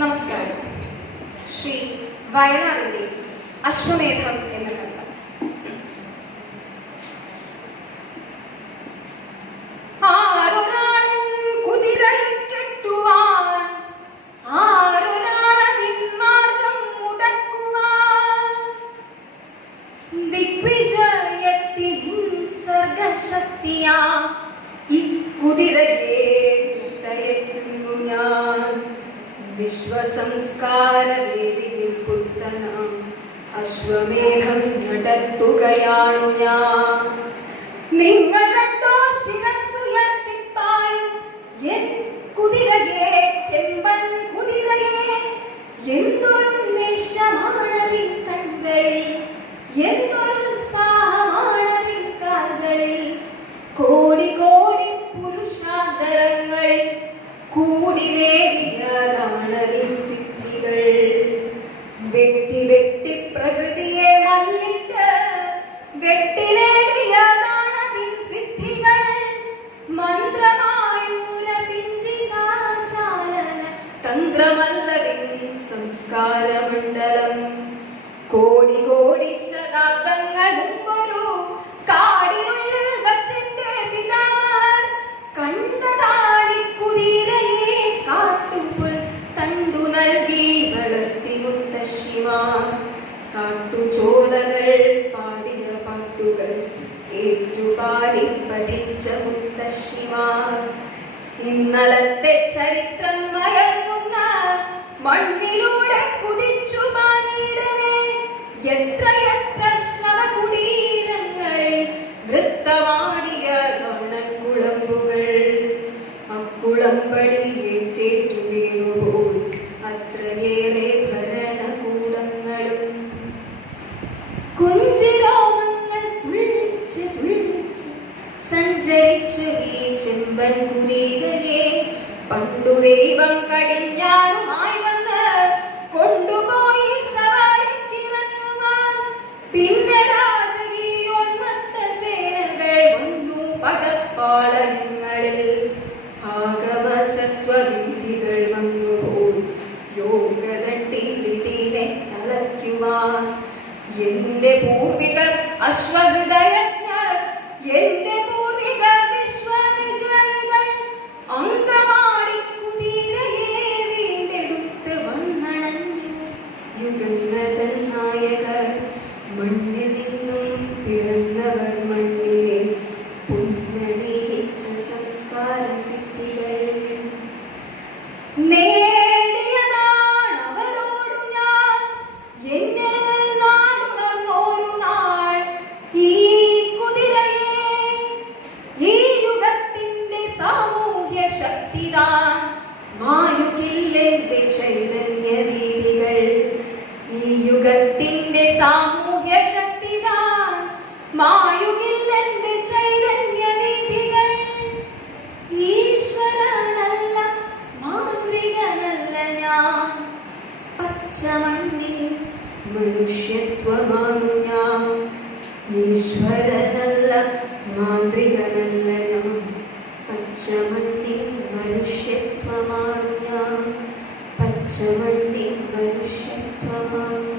നമസ്കാരം. ശ്രീ വയലാറിന്റെ അശ്വമേധം എന്ന കഥ. വിശ്വസംസ്കാര വേദിയിൽ പുത്തനാം അശ്വമേധം നടത്തുകയാണു ഞാൻ. നിങ്ങൾ കണ്ടോ ശിരസ്സുയർത്തിപ്പായും എൻ കുതിരയെ, ചെമ്പൻ കുതിരയെ. എന്തൊരു ഉന്മേഷമാണതിൻ കണ്ണുകളിൽ, എന്തൊരു ഉത്സാഹമാണതിൻ കാലുകളിൽ. കോടി കോടി പുരുഷാന്തരങ്ങളിൽ കൂടി നേടിയതാണതിൻ സിദ്ധികൾ. വെട്ടി വെട്ടി പ്രകൃതിയെ മല്ലിട്ട് വെട്ടി നേടിയതാണതിൻ സിദ്ധികൾ. മന്ത്രമായൂര പിഞ്ചികാചാലന തന്ത്രമല്ലതിൻ സംസ്കാരമണ്ഡലം. കോടി കോടി ശതാബ്ദങ്ങൾ മുമ്പൊരു കാടിനുള്ളിൽ വച്ചെന്റെ പിതാമഹർ കണ്ടതാണി കുതിരയെ. കാട്ടുപുൽ തണ്ടു നൽകി വളർത്തി മുത്തശ്ശിമാർ. കാട്ടുചോലകൾ പാടിയ പാട്ടുകൾ ഏറ്റുപാടി പഠിച്ച മുത്തശ്ശിമാർ. ഇന്നലത്തെ ചരിത്രം മയങ്ങുന്ന മണ്ണിലൂടെ കുതിച്ചു പാനിയിടവേ എത്രയെത്ര ശവകുടീരങ്ങളിൽ നൃത്തമാടിയ ഗാനക്കുളമ്പുകൾ. അക്കുളമ്പടി ഏറ്റേറ്റു വീണുപോൽ അത്രയേറെ ഭരണകൂടങ്ങളും. കുഞ്ചിരോമങ്ങൾ തുള്ളിച്ച് തുള്ളിച്ച് സഞ്ചരിച്ചു ഈ ചെമ്പൻ കുതിരയെ. പണ്ടു ദൈവം കടിഞ്ഞാളുമായി വന്ന് കൊണ്ടുപോയി സവാരിക്കിറങ്ങുവാൻ. പിന്നെ രാജകീയോന്മത്ത സേനകൾ വന്നു പടപ്പാളയങ്ങളിൽ. ആഗമസത്വവിധികൾ വന്നുപോൽ യോഗദണ്ഡിലിതിനെ തളയ്ക്കുവാൻ. എന്റെ പൂർവികർ അശ്വഹൃദയജ്ഞർ, എന്റെ പൂർവികർ വിശ്വവിജയികൾ. അങ്കമാടി കുതിരയെ വീണ്ടെടുത്ത് വന്നണഞ്ഞു യുഗങ്ങളതൻ നായകർ. മണ്ണിൽ നിന്നും പിറന്നവർ മണ്ണിനെ പുന്നണിയിച്ച സംസ്കാര സിദ്ധികൾ. നേടിയതാണവരോടു ഞാൻ എന്നിൽ നാടുണർന്നോരു നാൾ. ഈ കുതിരയെ, ഈ യുഗത്തിന്റെ സാമൂഹ്യ ശക്തിതാൻ മായുകില്ലെന്റെ ചൈതന്യ വീതികൾ. ഈ യുഗത്തിന്റെ സാമൂഹ്യ ശക്തിതാൻ മായുകില്ലെന്റെ ചൈതന്യ വീതികൾ. ഈശ്വരനല്ല, മാന്ത്രികനല്ല ഞാൻ. പച്ചമണ്ണിൽ മനുഷ്യത്വമാണു ഞാൻ. ഈശ്വരനല്ല, മാന്ത്രികനല്ല ഞാൻ. പച്ചമണ്ണിൽ മനുഷ്യത്വമാണു ഞാൻ. പച്ചമണ്ണിൽ മനുഷ്യത്വമാണു